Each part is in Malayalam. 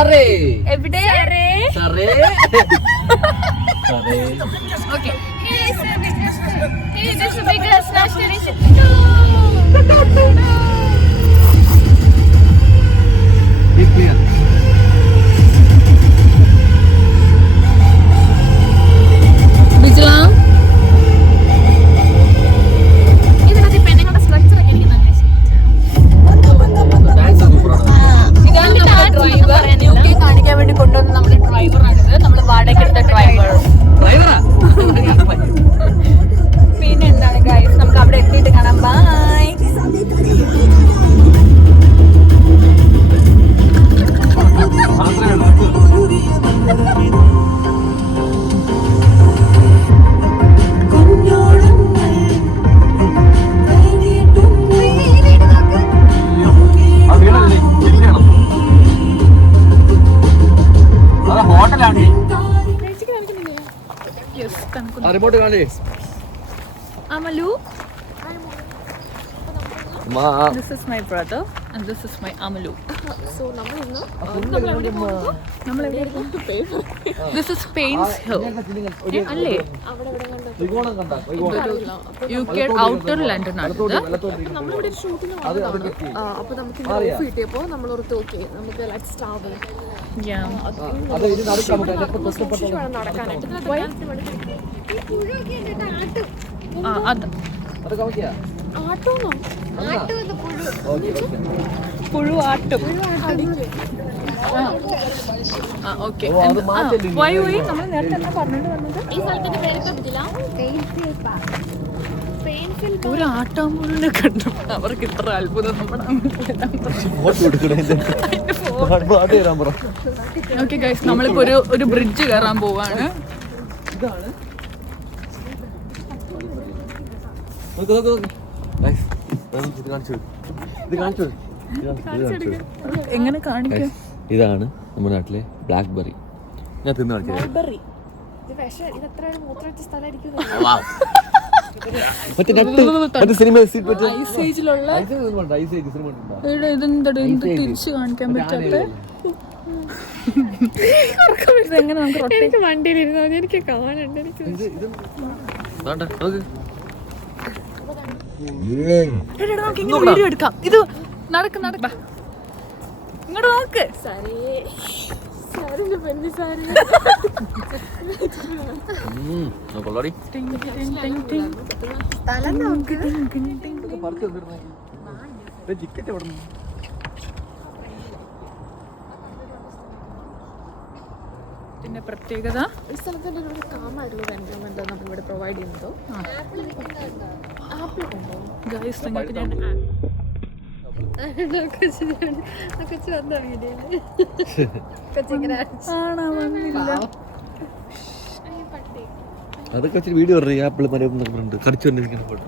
Sare. എവിടെ? Sare. Okay. He is the biggest nationalist. Be clear. Bijla. ഇതിനകത്ത് പെണ്ണുങ്ങളുടെ സ്ട്രക്ചർ ഒക്കെ എനിക്ക് നല്ല ഇഷ്ടം. കാണിക്കാൻ വേണ്ടി കൊണ്ടുവന്ന നമ്മുടെ ഡ്രൈവറാണിത്. നമ്മൾ വാടകയ്ക്കെടുത്ത ഡ്രൈവർ. പിന്നെ എന്താണ് ഗൈസ്, നമുക്ക് അവിടെ എത്തിയിട്ട് കാണാം. ബൈ. റിമോട്ട് കാണേ. Amalu. Ma. This is my brother and this is my Amalu. So this is Paints Hill. അല്ലേ? UK outer London ആണ്. നമ്മളിവിടെ ഷൂട്ടിന് വന്നതാണ്. അപ്പോൾ നമുക്ക് ഇങ്ങനെ ഓഫ് കിട്ടിയപ്പോൾ നമ്മൾ ഓർത്ത് ഓക്കെ നമുക്ക് ലെറ്റ്സ് ട്രാവൽ. നടക്കാനായിട്ട് ആട്ടോന്നോ? പുഴു ആട്ടും. ഓക്കെ. വൈ നമ്മൾ നേരത്തെ എന്താ പറഞ്ഞിട്ട് വന്നത്? ഈ സ്ഥലത്തിന്റെ പേര് ഒരു ആട്ടാമ്പുഴുവിനെ കണ്ടു. അവർക്ക് ഇത്ര അത്ഭുതം നമ്മുടെ. ഓക്കെ ഗൈസ്, നമ്മളിപ്പോ ഒരു ബ്രിഡ്ജ് കയറാൻ പോവാണ്. എങ്ങനെ കാണിക്കും? ഇതാണ് നമ്മുടെ നാട്ടിലെ ബ്ലാക്ക് ബെറി. ഞാൻ തിന്നു കാണിച്ചു. തിരിച്ചു കാണിക്കാൻ പറ്റാത്ത എനിക്ക് വണ്ടിയിലിരുന്നോ എനിക്ക് കാണണ്ട. എനിക്ക് വീഡിയോ എടുക്കാം. ഇത് നടക്ക് നടക്ക ഇങ്ങോട്ട് നോക്ക്. ഇതിന്റെ പ്രത്യേകത ഈ സ്ഥലത്തിന്റെ ഒരു കാമായിട്ടുള്ള എൻവയോൺമെന്റ് നമ്മളിവിടെ പ്രൊവൈഡ് ചെയ്യുന്നതോ. ആപ്പിൾ ഉണ്ടോ ഗൈസ്? നിങ്ങൾക്ക് ഞാൻ അതൊക്കെ വെച്ചിട്ട് വീഡിയോ പറഞ്ഞു. ആപ്പിൾ മരം കടിച്ചോണ്ടിരിക്കുന്ന ഫോട്ടോ.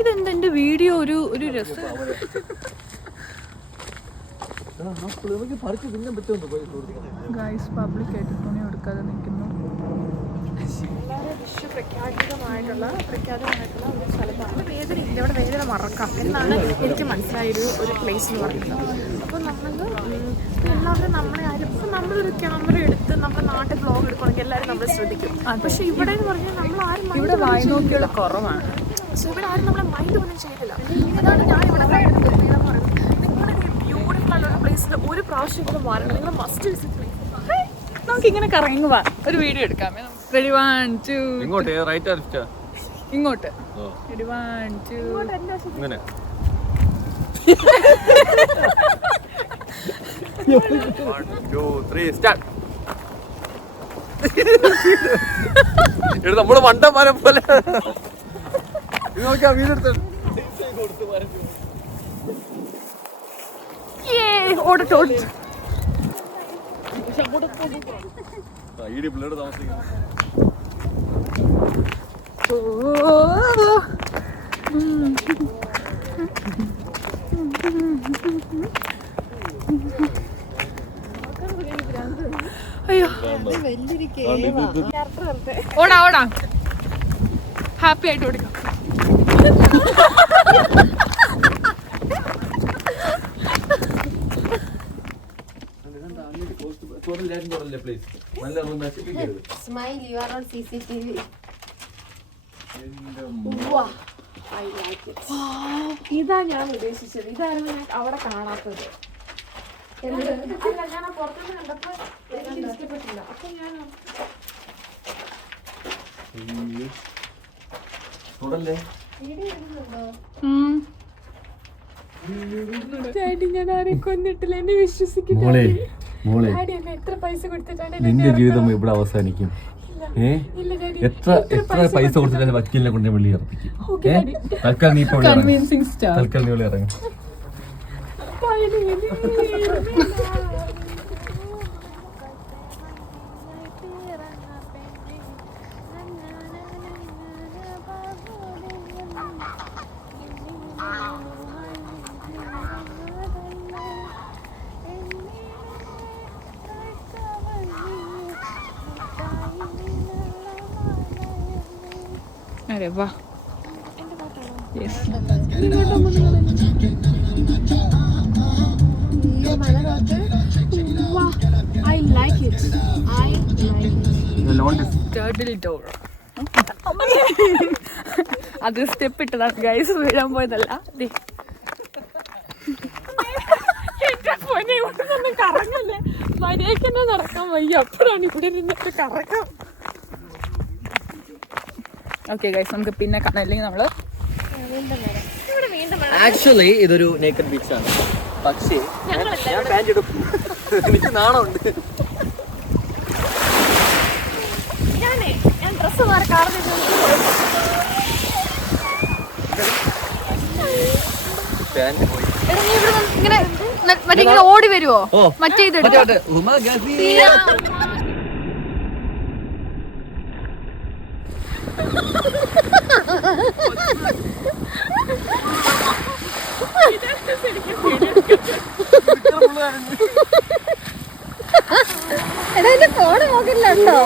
ഇതെന്താ എന്റെ വീഡിയോ ഒരു രസം. ഗൈസ് പബ്ലിക് ആയിട്ട് തുണി കൊടുക്കാതെ നിൽക്കുന്നു. വളരെ പ്രഖ്യാപിതമായിട്ടുള്ള ഒരു സ്ഥലത്താണ്. വേദനയില്ല, ഇവിടെ വേദന മറക്കാം എന്നാണ് എനിക്ക് മനസ്സിലായൊരു പ്ലേസ് എന്ന് പറയുന്നത്. അപ്പോൾ എല്ലാവരും നമ്മളെ ആരും ഇപ്പം നമ്മളൊരു ക്യാമറ എടുത്ത് നമ്മുടെ നാട്ടിൽ വ്ളോഗ് എടുക്കുകയാണെങ്കിൽ എല്ലാവരും നമ്മൾ ശ്രദ്ധിക്കും. പക്ഷേ ഇവിടെ എന്ന് പറഞ്ഞാൽ നമ്മൾ ആരും ഇവിടെ വായി നോക്കിയുള്ള കുറവാണ്. സോ ഇവിടെ ആരും നമ്മളെ മൈൻഡ് പോലും ചെയ്യില്ല. അതാണ് ഞാൻ ഇവിടെ പറയുന്നത്. നിങ്ങളുടെ ബ്യൂട്ടിഫുൾ ആയിട്ടുള്ള പ്ലേസിൽ ഒരു പ്രാവശ്യം വരണം. നിങ്ങൾ മസ്റ്റ് വിസിറ്റ് പ്ലേസ്. നമുക്ക് ഇങ്ങനെ കറങ്ങുക, ഒരു വീഡിയോ എടുക്കാമേ. റെഡി 1 2. ഇങ്ങോട്ട് റൈറ്റ് ലെഫ്റ്റ്? ഇങ്ങോട്ട്. റെഡി 1 2. ഇങ്ങനെ. 1 2 3 സ്റ്റാർട്ട്. ഇത് നമ്മള് മണ്ടന്മാരെ പോലെ നോക്കിയാ വീടെടുത്ത് ഓടട്ടോ. പിള്ളേട് താമസിക്കുന്നു. അയ്യോ ഓടാ ഓടാ, ഹാപ്പി ആയിട്ട് ഓടിക്കാം. Smile, you are on CCTV. ഇതാ ഞാൻ ഉദ്ദേശിച്ചത്. ഇതായിരുന്നു ഞാൻ അവിടെ കാണാത്തത്. അല്ല, ഞാൻ ആ പുറത്തുനിന്ന് കണ്ടപ്പോ എനിക്ക് ഇഷ്ടപ്പെട്ടില്ല. അപ്പൊ ഞാൻ ഡാഡി, ഞാൻ ആരെയും കൊന്നിട്ടില്ല, എന്നെ വിശ്വസിക്കില്ല. ഡാഡി എന്നെ എത്ര പൈസ കൊടുത്തിട്ടാണ് നിന്റെ ജീവിതം ഇവിടെ അവസാനിക്കും. എത്ര പൈസ കൊടുത്തിട്ട് വക്കീലിനെ കൊണ്ട് വെള്ളി ഇറപ്പിക്കും. തൽക്കാലം നീ ഇപ്പോൾ തൽക്കാലം നീ വെള്ളി ഇറങ്ങും. അരെ വാ, അത് സ്റ്റെപ്പ് ഇട്ടതാണ് ഗൈസ്, വീഴാൻ പോയതല്ല. ഒന്നും കറങ്ങല്ലേ, മര്യാദയ്ക്ക് തന്നെ നടക്കാൻ വയ്യ. അപ്പോഴാണ് ഇവിടെ ഇരുന്നിട്ട് കറങ്ങാം. ഓക്കെ ഗൈസ്, നമുക്ക് പിന്നെ കാണാം, അല്ലെങ്കിൽ നമ്മള് ആക്ച്വലി ഇതൊരു നേക്കഡ് ബീച്ചാണ്. പക്ഷേ ഞാൻ പാന്റ് ഇടും, എനിക്ക് നാണമുണ്ട്. ഞാൻ ഡ്രസ്സ് മാറി ഇങ്ങനെ ഓടി വരുവോ? മറ്റേ ഇത് ഫോണ് നോക്കില്ല കേട്ടോ.